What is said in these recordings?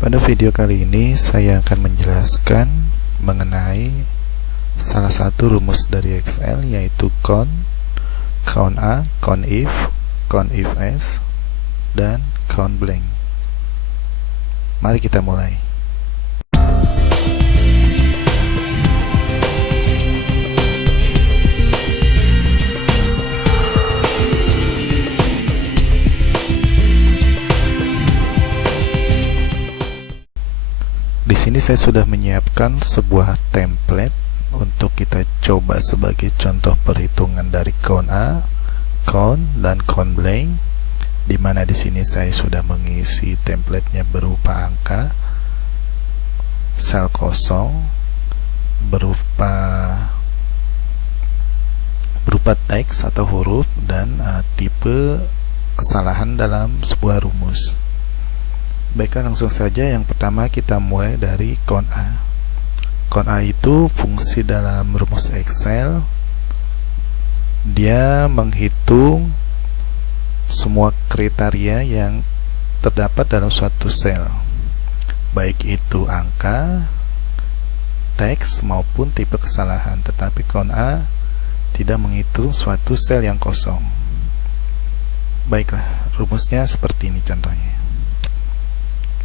Pada video kali ini saya akan menjelaskan mengenai salah satu rumus dari Excel, yaitu count A, count if S, dan count blank. Mari kita mulai. Di sini saya sudah menyiapkan sebuah template untuk kita coba sebagai contoh perhitungan dari count A, count, dan count blank, di mana di sini saya sudah mengisi templatenya berupa angka, sel kosong, berupa teks atau huruf, dan tipe kesalahan dalam sebuah rumus. Baiklah, langsung saja. Yang pertama kita mulai dari count A. Count A itu fungsi dalam rumus Excel. Dia menghitung semua kriteria yang terdapat dalam suatu sel, baik itu angka, teks, maupun tipe kesalahan. Tetapi count A tidak menghitung suatu sel yang kosong. Baiklah, rumusnya seperti ini contohnya.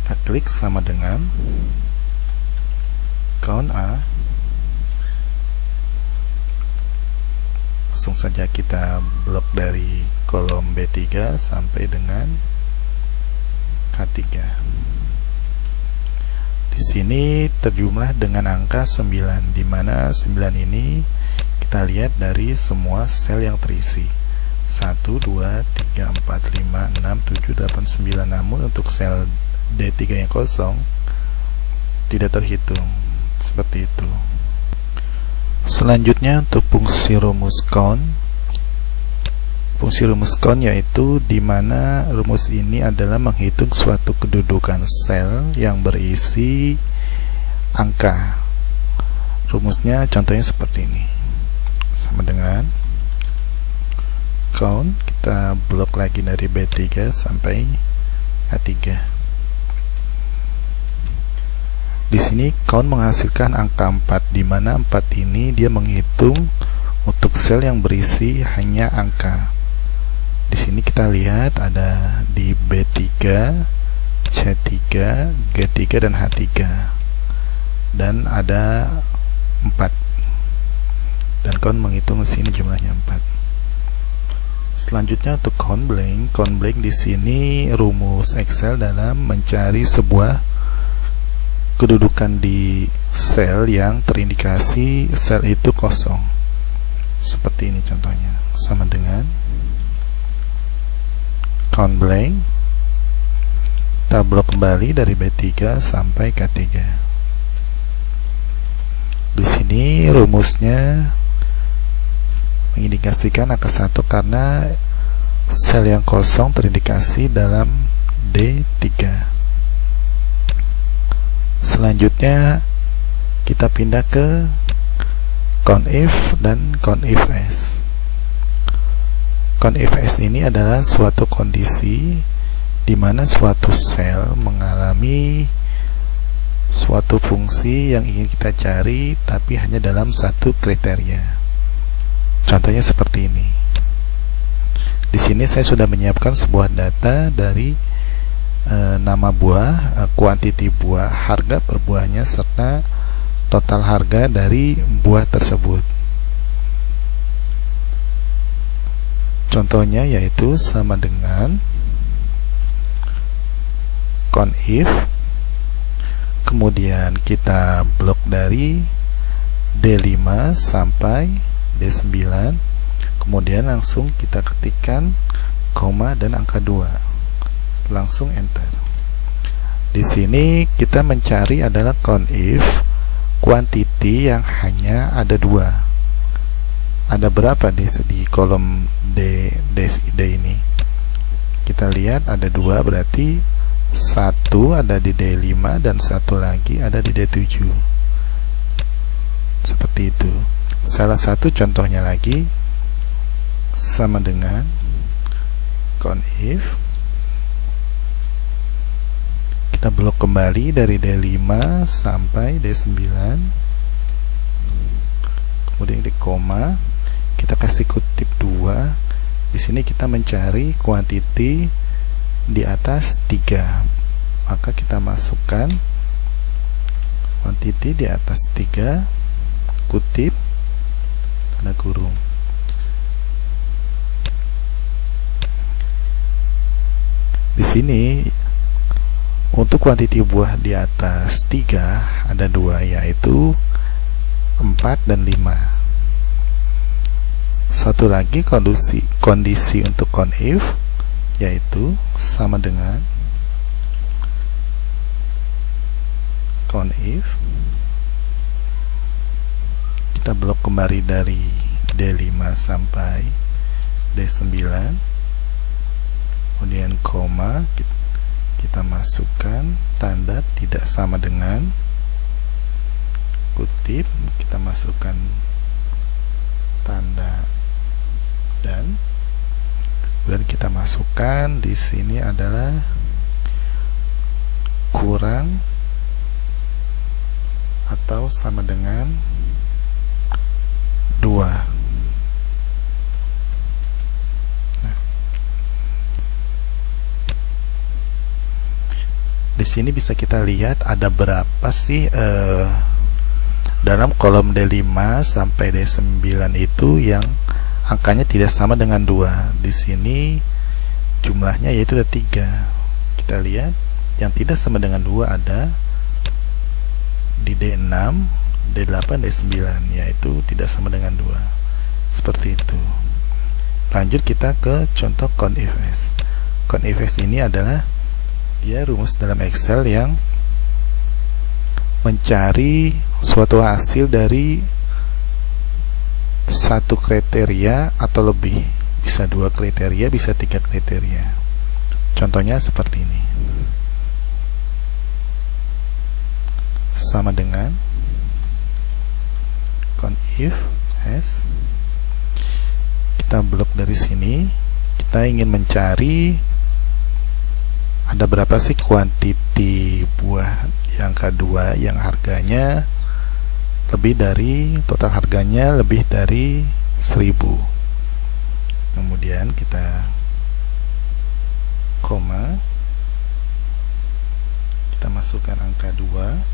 Kita klik sama dengan count A. Langsung saja kita blok dari kolom B3 sampai dengan K3. Di sini terjumlah dengan angka 9, di mana 9 ini kita lihat dari semua sel yang terisi. 1, 2, 3, 4, 5, 6, 7, 8, 9. Namun untuk sel D3 yang kosong tidak terhitung. Seperti itu. Selanjutnya untuk fungsi rumus count. Fungsi rumus count yaitu di mana rumus ini adalah menghitung suatu kedudukan sel yang berisi angka. Rumusnya contohnya seperti ini. Sama dengan count, kita blok lagi dari B3 sampai A3. Di sini count menghasilkan angka 4, di mana 4 ini dia menghitung untuk sel yang berisi hanya angka. Di sini kita lihat ada di B3, C3, G3, dan H3, dan ada 4. Dan count menghitung di sini jumlahnya 4. Selanjutnya untuk count blank. Count blank di sini rumus Excel dalam mencari sebuah kedudukan di sel yang terindikasi sel itu kosong. Seperti ini contohnya. Sama dengan count blank. Kita blok kembali dari B3 sampai K3. Di sini rumusnya mengindikasikan angka 1 karena sel yang kosong terindikasi dalam D3. Selanjutnya kita pindah ke count if dan count if S. Count if S ini adalah suatu kondisi di mana suatu sel mengalami suatu fungsi yang ingin kita cari, tapi hanya dalam satu kriteria. Contohnya seperti ini. Di sini saya sudah menyiapkan sebuah data dari nama buah, kuantiti buah, harga per buahnya, serta total harga dari buah tersebut. Contohnya yaitu sama dengan count if, kemudian kita blok dari D5 sampai D9, kemudian langsung kita ketikkan koma dan angka 2. Langsung enter. Di sini kita mencari adalah count if quantity yang hanya ada 2. Ada berapa di kolom D ini? Kita lihat ada 2, berarti 1 ada di D5 dan 1 lagi ada di D7. Seperti itu. Salah satu contohnya lagi sama dengan count if Kita blok kembali dari D5 sampai D9, kemudian di koma, kita kasih kutip 2. Di sini kita mencari kuantiti di atas 3, maka kita masukkan kuantiti di atas 3, kutip, tanda kurung. Di sini untuk kuantiti buah di atas 3 ada 2, yaitu 4 dan 5. Satu lagi kondisi untuk CONIF, yaitu sama dengan CONIF, kita blok kembali dari D5 sampai D9, kemudian koma, kita masukkan tanda tidak sama dengan, kutip, kita masukkan tanda dan, kemudian kita masukkan di sini adalah kurang atau sama dengan 2. Di sini bisa kita lihat ada berapa sih dalam kolom D5 sampai D9 itu yang angkanya tidak sama dengan 2. Di sini jumlahnya yaitu ada 3. Kita lihat yang tidak sama dengan 2 ada di D6, D8, D9, yaitu tidak sama dengan 2. Seperti itu. Lanjut kita ke contoh CONIF-S. CONIF-S ini adalah dia rumus dalam Excel yang mencari suatu hasil dari satu kriteria atau lebih, bisa 2 kriteria, bisa 3 kriteria. Contohnya seperti ini, sama dengan CONIF-S. Kita blok dari sini, kita ingin mencari ada berapa sih kuantiti buah yang kedua yang harganya lebih dari, total harganya lebih dari 1000. Kemudian kita koma, kita masukkan angka 2,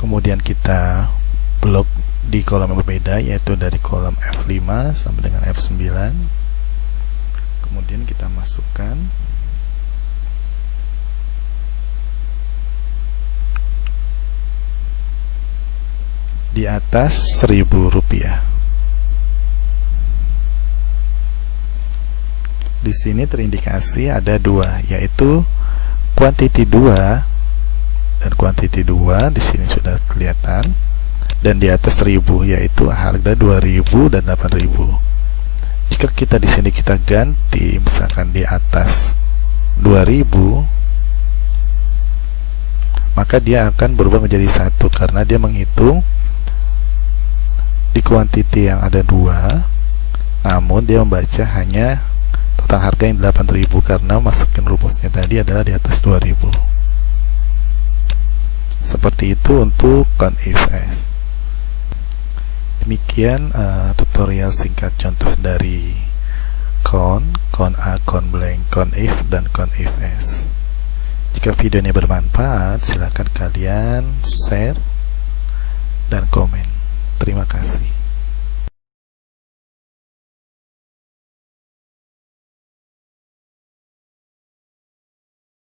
kemudian kita blok di kolom yang berbeda, yaitu dari kolom F5 sampai dengan F9. Kemudian kita masukkan di atas Rp1.000. Di sini terindikasi ada 2, yaitu kuantiti 2 dan kuantiti 2 di sini sudah kelihatan, dan di atas 1000 yaitu harga 2000 dan 8000. Jika kita di sini kita ganti misalkan di atas 2000, maka dia akan berubah menjadi 1 karena dia menghitung di kuantiti yang ada 2, namun dia membaca hanya total harga yang 8000 karena masukin rumusnya tadi adalah di atas 2000. Seperti itu untuk CONIF-S. Demikian tutorial singkat contoh dari con A, con blank, CONIF, dan CONIF-S. Jika video ini bermanfaat, silakan kalian share dan komen. Terima kasih.